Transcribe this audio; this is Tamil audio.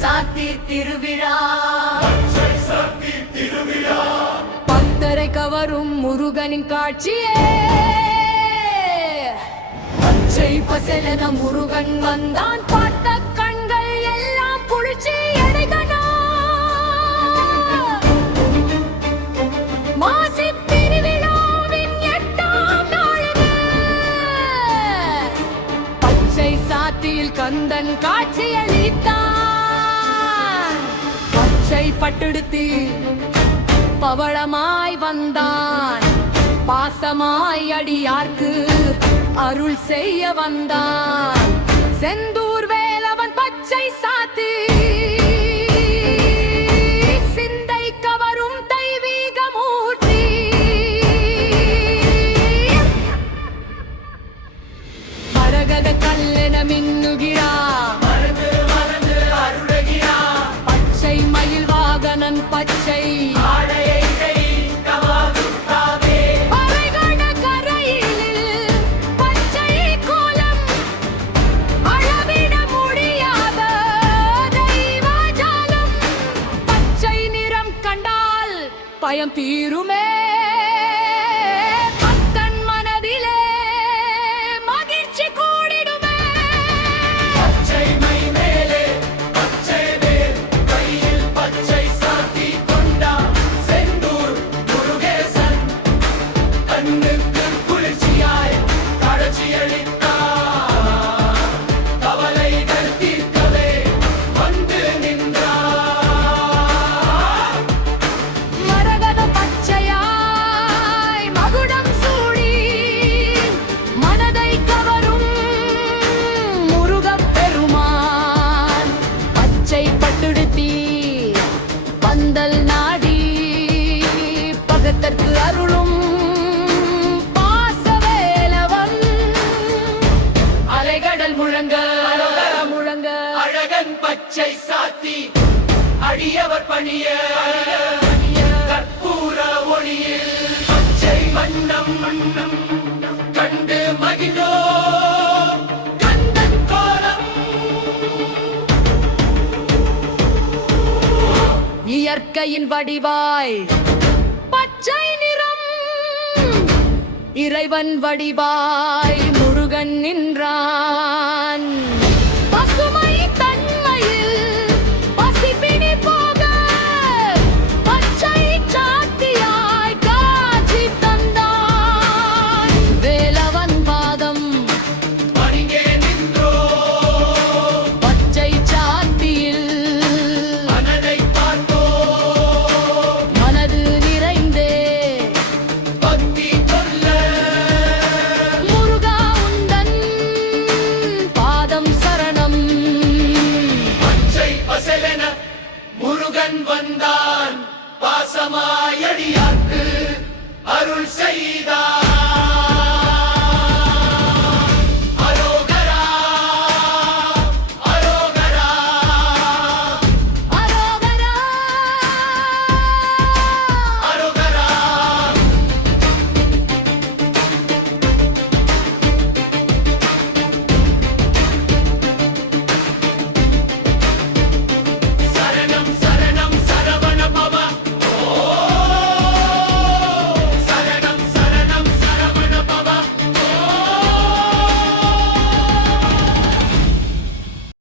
சாத்தி திருவிழா பக்தரை கவரும் முருகனின் காட்சியே பச்சை பசலன முருகன் வந்தான் பார்த்த கண்கள் எல்லாம் குளிர்ச்சி அடைந்தன மாசி திருவிழாவின் 8ஆம் நாளிது பச்சை சாத்தியில் கந்தன் காட்சியளித்தான் பச்சை பட்டுடுத்தி பவளமாய் வந்தான் பாசமாய் அடியார்க்கு அருள் செய்ய வந்தான் செந்தூர் வேலவன் பச்சை சாத்தி சிந்தை கவரும் தெய்வீக மூர்த்தி மரகத கல்லென மின்னுகிறான் பச்சை மயில் வாகனன் பச்சை பயம் தீருமே பக்தன் மனதிலே மகிழ்ச்சி கூடிடுமே பச்சை மை மேலே பச்சை வேல் கையில் பச்சை சாத்தி கொண்டா செந்தூர் முருகேசன் கண்ணுக்கு குளிர்ச்சியாய் காட்சியளித்தார் கவலைகள் தீர்க்கவே வந்து நின்றார் பந்தல் நாடி பகத்தற்கு அருளும் பாசவேலவன் அலைகடல் முழங்க முழங்க அழகன் பச்சை சாத்தி அடியவர் பணிய கற்பூர ஒளியில் பச்சை வண்ணம் கண்டு மகிழோ இயற்கையின் வடிவாய் பச்சை நிறம் இறைவன் வடிவாய் முருகன் நின்றான்